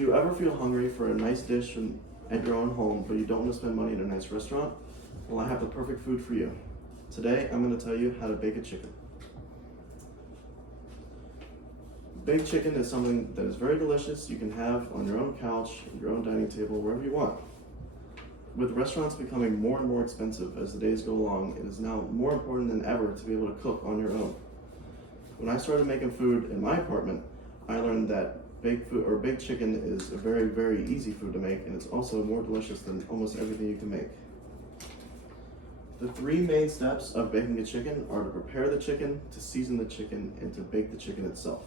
Do you ever feel hungry for a nice dish at your own home, but you don't want to spend money in a nice restaurant? Well, I have the perfect food for you. Today, I'm going to tell you how to bake a chicken. Baked chicken is something that is very delicious. You can have on your own couch, your own dining table, wherever you want. With restaurants becoming more and more expensive as the days go along, it is now more important than ever to be able to cook on your own. When I started making food in my apartment, I learned that baked chicken is a very, very easy food to make, and it's also more delicious than almost everything you can make. The three main steps of baking a chicken are to prepare the chicken, to season the chicken, and to bake the chicken itself.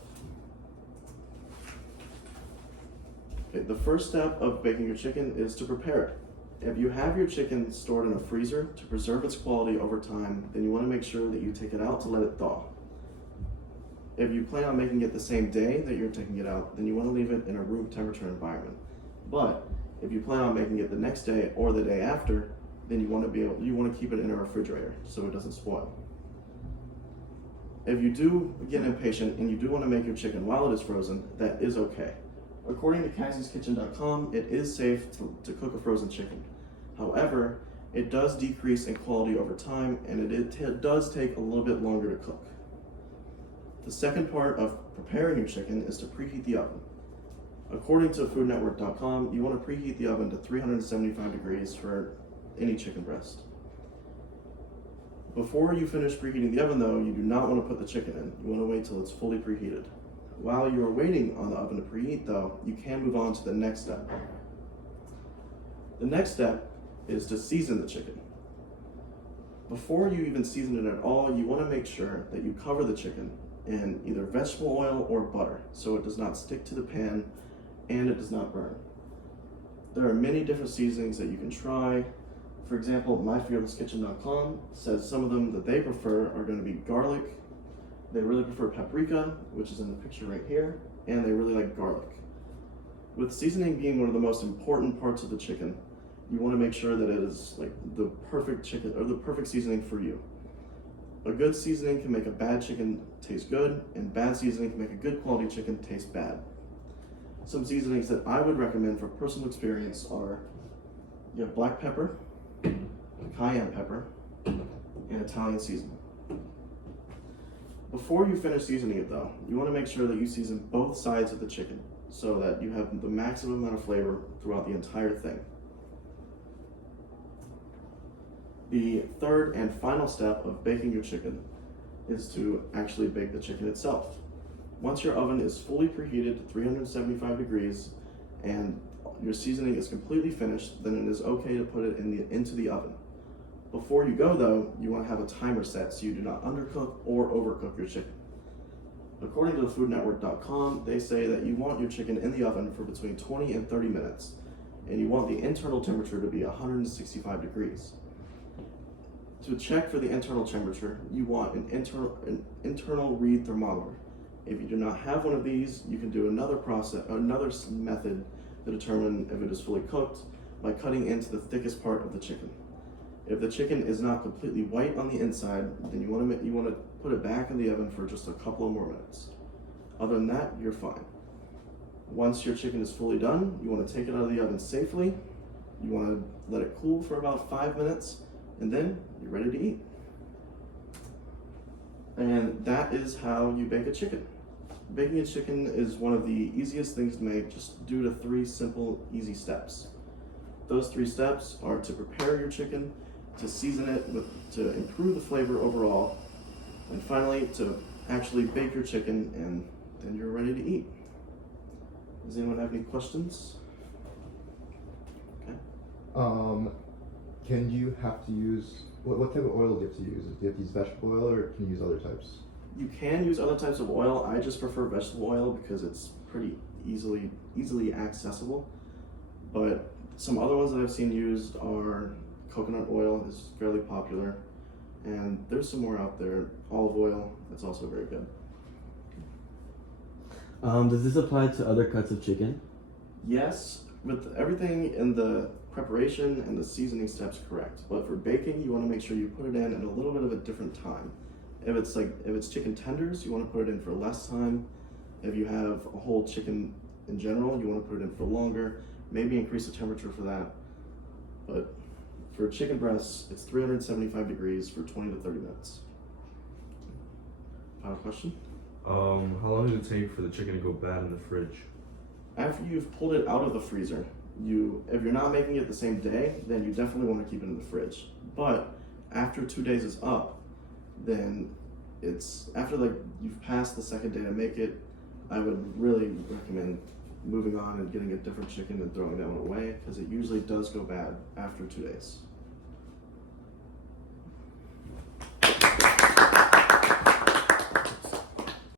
Okay, the first step of baking your chicken is to prepare it. If you have your chicken stored in a freezer to preserve its quality over time, then you want to make sure that you take it out to let it thaw. If you plan on making it the same day that you're taking it out, then you want to leave it in a room temperature environment. But if you plan on making it the next day or the day after, then you want to keep it in a refrigerator so it doesn't spoil. If you do get impatient and you do want to make your chicken while it is frozen, that is okay. According to Cassie'sKitchen.com, it is safe to cook a frozen chicken. However, it does decrease in quality over time, and it does take a little bit longer to cook. The second part of preparing your chicken is to preheat the oven. According to FoodNetwork.com, you want to preheat the oven to 375 degrees for any chicken breast. Before you finish preheating the oven though, you do not want to put the chicken in. You want to wait till it's fully preheated. While you are waiting on the oven to preheat though, you can move on to the next step. The next step is to season the chicken. Before you even season it at all, you want to make sure that you cover the chicken in either vegetable oil or butter so it does not stick to the pan and it does not burn. There are many different seasonings that you can try. For example, MyFearlessKitchen.com says some of them that they prefer are going to be garlic. They really prefer paprika, which is in the picture right here, and they really like garlic. With seasoning being one of the most important parts of the chicken, you want to make sure that it is like the perfect chicken or the perfect seasoning for you. A good seasoning can make a bad chicken taste good, and bad seasoning can make a good quality chicken taste bad. Some seasonings that I would recommend for personal experience are you have black pepper, cayenne pepper, and Italian seasoning. Before you finish seasoning it though, you want to make sure that you season both sides of the chicken so that you have the maximum amount of flavor throughout the entire thing. The third and final step of baking your chicken is to actually bake the chicken itself. Once your oven is fully preheated to 375 degrees and your seasoning is completely finished, then it is okay to put it into the oven. Before you go though, you want to have a timer set so you do not undercook or overcook your chicken. According to FoodNetwork.com, they say that you want your chicken in the oven for between 20 and 30 minutes, and you want the internal temperature to be 165 degrees. To check for the internal temperature, you want an internal read thermometer. If you do not have one of these, you can do another method to determine if it is fully cooked by cutting into the thickest part of the chicken. If the chicken is not completely white on the inside, then you want to put it back in the oven for just a couple of more minutes. Other than that, you're fine. Once your chicken is fully done, you want to take it out of the oven safely. You want to let it cool for about 5 minutes, and then you're ready to eat. And that is how you bake a chicken. Baking a chicken is one of the easiest things to make just due to 3 simple, easy steps. Those 3 steps are to prepare your chicken, to season it to improve the flavor overall, and finally to actually bake your chicken, and then you're ready to eat. Does anyone have any questions? Okay. Can you have to use, what type of oil do you have to use? Do you have to use vegetable oil or can you use other types? You can use other types of oil. I just prefer vegetable oil because it's pretty easily accessible. But some other ones that I've seen used are coconut oil is fairly popular, and there's some more out there. Olive oil, that's also very good. Does this apply to other cuts of chicken? Yes, with everything in the preparation and the seasoning steps correct. But for baking, you want to make sure you put it in at a little bit of a different time. If it's chicken tenders, you want to put it in for less time. If you have a whole chicken in general, you want to put it in for longer, maybe increase the temperature for that. But for chicken breasts, it's 375 degrees for 20 to 30 minutes. Final question? How long does it take for the chicken to go bad in the fridge? After you've pulled it out of the freezer, if you're not making it the same day, then you definitely want to keep it in the fridge. But after 2 days is up, then it's after you've passed the second day to make it, I would really recommend moving on and getting a different chicken and throwing that one away because it usually does go bad after 2 days.